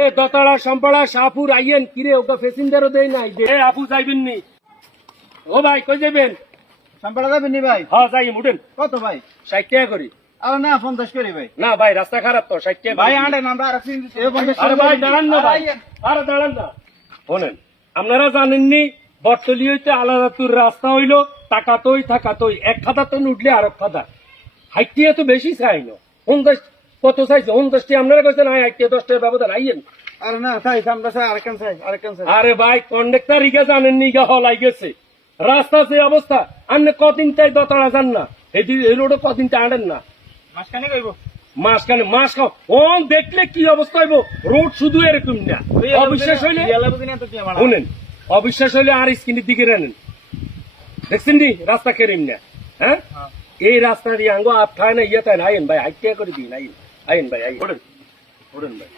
এ দতাড়া সম্পাড়া শাহপুর আইয়েন কিরে ওকে প্যাসেঞ্জারও দেয় নাই এ আপু যাইবেন নি ও ভাই কই যাবেন সম্পাড়া যাবেন নি ভাই? হ্যাঁ যাই উঠেন কত ভাই? 60 টাকা করি। আরে না 50 করি ভাই। না ভাই রাস্তা খারাপ তো 60 টাকা ভাই আন্ডে নাম্বার আর 50। আরে ভাই দাঁড়ান না ভাই, আরে দাঁড়ান না। শোনেন আপনারা জানেননি বটতলি হইতে আলাদা তোর রাস্তা হইলো টাকাতই থাকাতই এক খাতা তো উঠলে আর এক খাতা হাইটিয়া তো বেশি চাই না 50 কত চাইছে 50 আপনারা কইছেন না হাইটিয়া 10 টাকার ব্যবধান আইয়েন। আরে না তাই আমরা স্যার আরেকখান চাই। আরে ভাই কন্ডাক্টর ইগা জানেন নি গা হলাই গেছে রাস্তা যে অবস্থা আপনি কদিন তাই দতড়া যান না এই রোডে কদিন তা আনেন না মাসখানে কইব। মাঝখানে মাছ খাও ও দেখলে কি অবস্থা হইব রোড শুধু এরকম না অবিশ্বাস হইলে শুনেন অবিশ্বাস হইলে আর স্ক্রিনের দিকে রানেন দেখছেন নি রাস্তা কেরিম না হ্যাঁ এই রাস্তা দিয়ে আঙ্গো আপ থায় না ইয়ে তাই না আইন ভাই হাইটিয়া করে দিন আইন ভাই আইন ওড়েন ভাই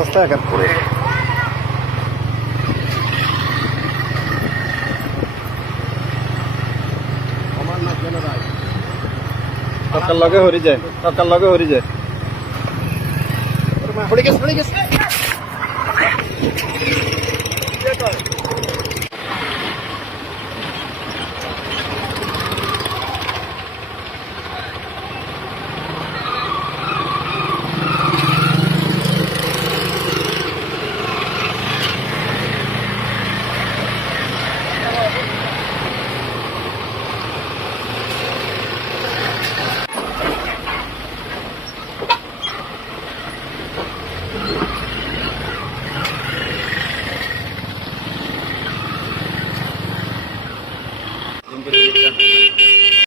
রাস্তা আঘাত করে সকাল লগে হরি যায় পড়ে গেছে